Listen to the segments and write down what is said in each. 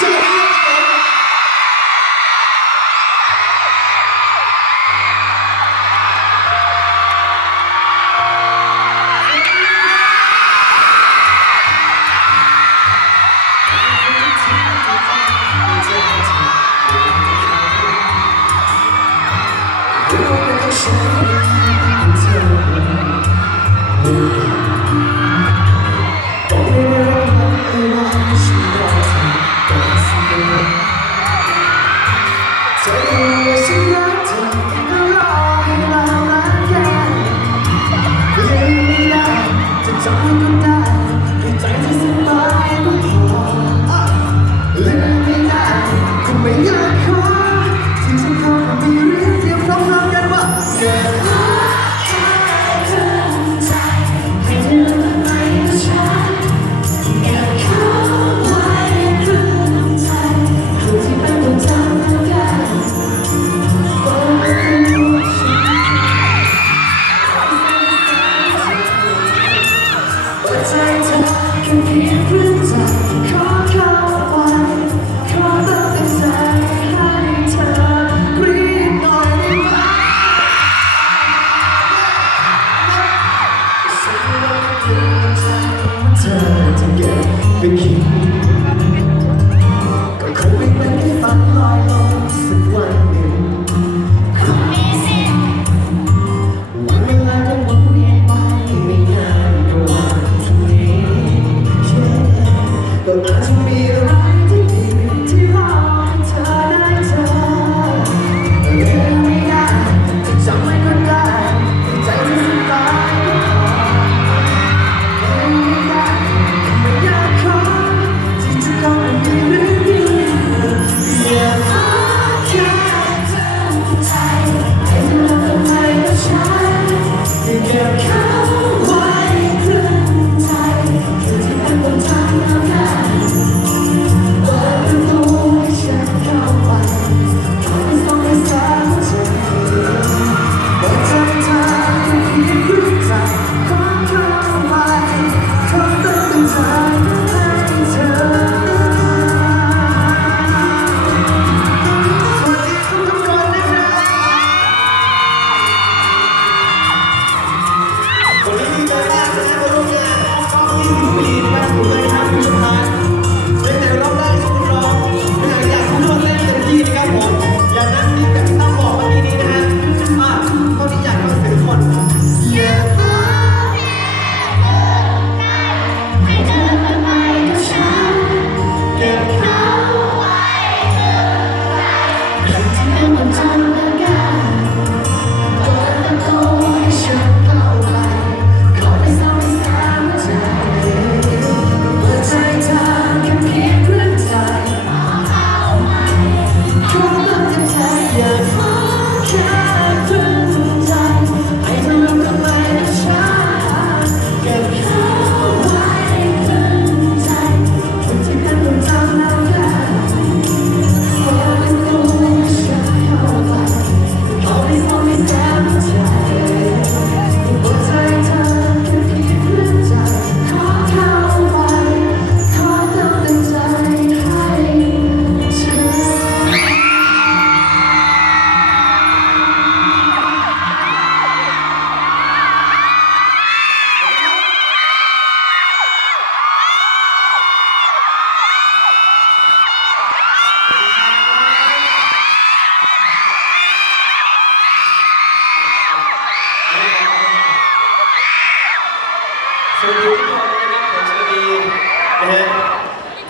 สวัสดีครับฉันเธอ Welcome দেখি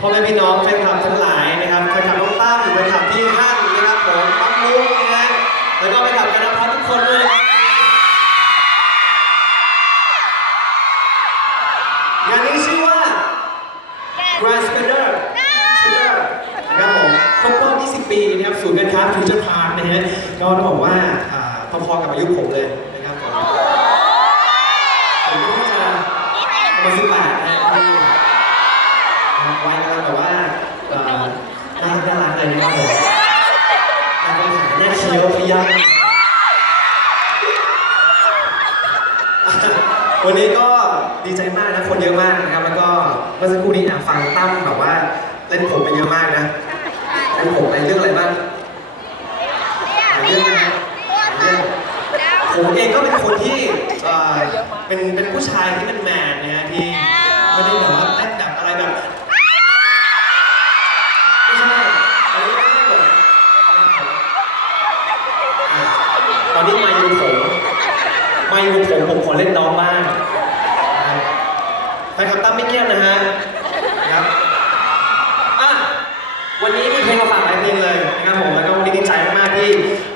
พ่อแม่พี่น้องแฟนคลับทั้งหลายนะครับแฟนคลับน้องตั้มแฟนคลับที่ท่านนะครับผมปั๊มลูกนะฮะแล้วก็แฟนคลับกันพัฒทุกคนด้วยนะงานนี้ชื่อว่า Grand Spender Spender นะครับผมครบรอบ 20 ปีนะครับศูนย์การค้าฟิวเจอร์พาร์คนะฮะก็ต้องบอกว่าพอๆกับอายุผมเลยนะครับผมผมก็จะมาซื้อ โยวพยักวันนี้ก็ดีใจมากนะคนเยอะมากนะครับ แล้วก็เมื่อสักครู่นี้อะฟังตั้มแบบว่าเล่นผมไปเยอะมากนะเล่นผมไปเรื่องอะไรบ้างเรื่องนะเรื่ผมเองก็เป็นคนที่เป็นเป็นผู้ชายที่เป็นแมนนะที่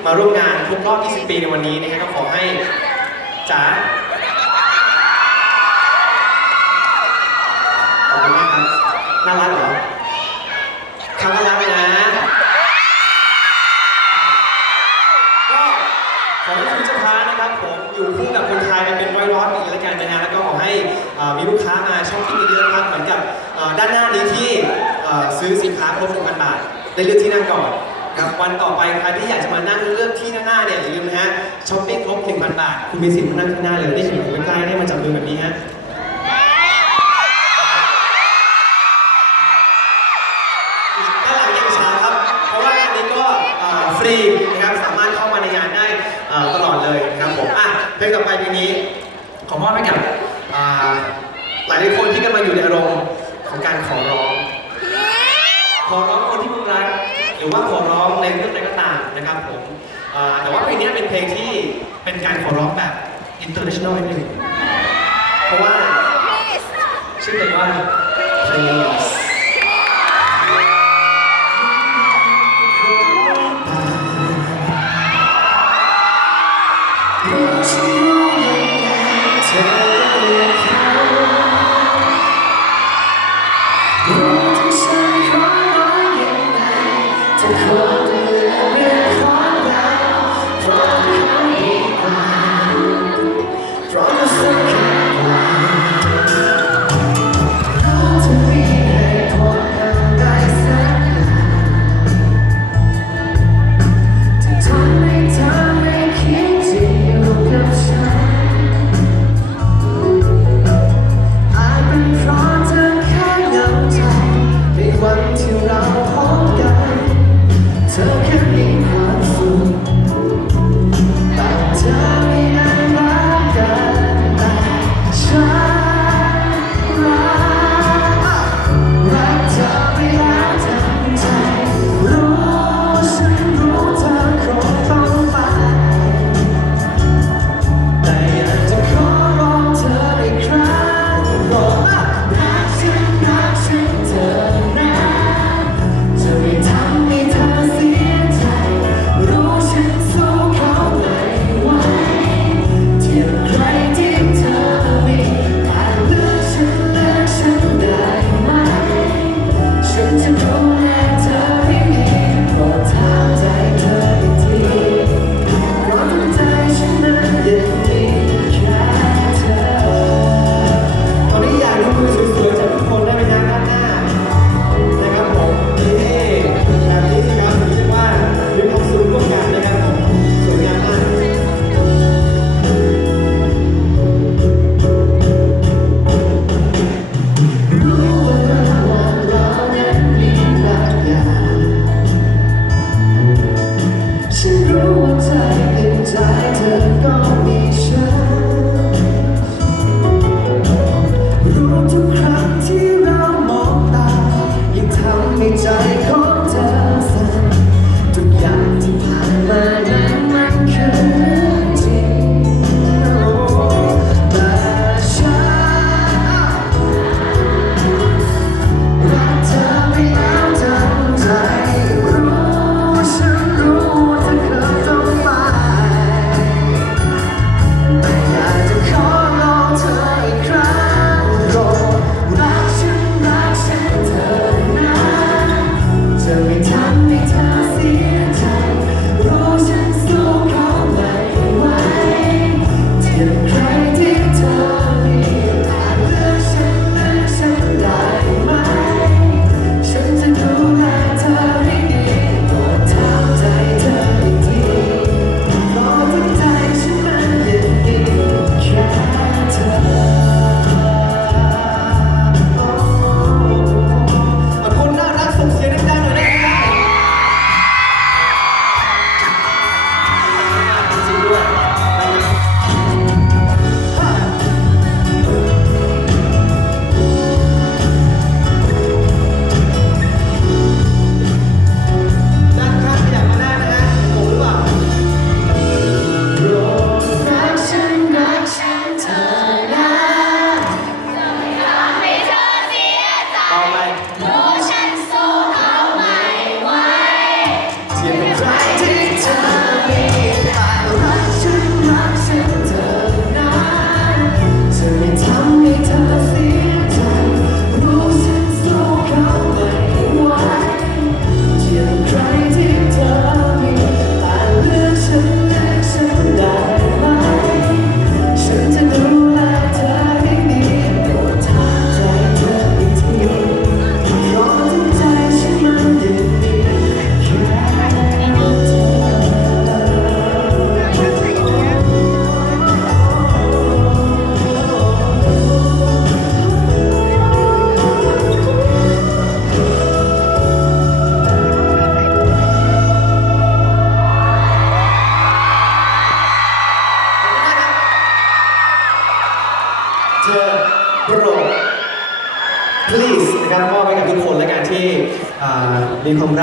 มาร่วมงานครบรอบ 20 ปีในวันนี้นะครับก็ขอให้จ๋าขอบคุณมากครับน่ารักเหรอเขาก็รักนะก็ขอให้คุณเจ้าพานะครับผมอยู่คู่กับคนไทยมาเป็นร้อยร้อยปีแล้วกันนะฮะแล้วก็ขอให้มีลูกค้ามาช้อปปิ้งเยอะๆนะครับเหมือนกับด้านหน้านี้ที่ซื้อสินค้าครบ1,000 บาท ได้เลือกที่นั่งก่อน ครับวันต่อไปใครที่อยากจะมานั่งเลือกที่หน้าๆเนี่ยอย่าลืมนะฮะช้อปปิ้งครบ1,000 บาท คุณมีสิทธิ์มานั่งข้างหน้าเลยได้อยู่ใกล้ได้มาจับมือแบบนี้ฮะด้านหลังยังช้าครับ เพราะว่างานนี้ก็อ่อฟรีนะครับสามารถเข้ามาในงานได้อ่อตลอดเลยนะครับผมอะเพลงต่อไปเพลงนี้ ขอมอบให้กับอ่าหลายๆคนที่กำลังอยู่ในอารมณ์ของการขอร้อง ขอร้องคนที่คุณรัก รือว่าขอร้องในเรื่องใดก็ตามนะครับผมแต่ว่าเพลงนี้เป็นเพลงที่เป็นการขอร้องแบบ international นิดนึงเพราะว่าชื่อเพลงว่า please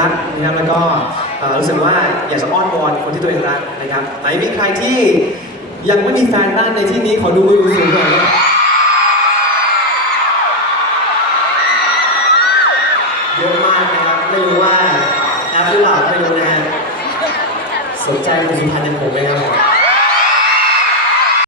รักนะครับแล้วก็รู้สึกว่าอยากจะอ้อนวอนคนที่ตัวเองรักนะครับไหนมีใครที่ยังไม่มีแฟนบ้างในที่นี้ขอดูมือสูงหน่อยนะเยอะมากนะครับไม่รู้ว่าแอปหรือเปล่าไม่รู้นะฮะสนใจคนสุพรรณอย่างผมไหมครับ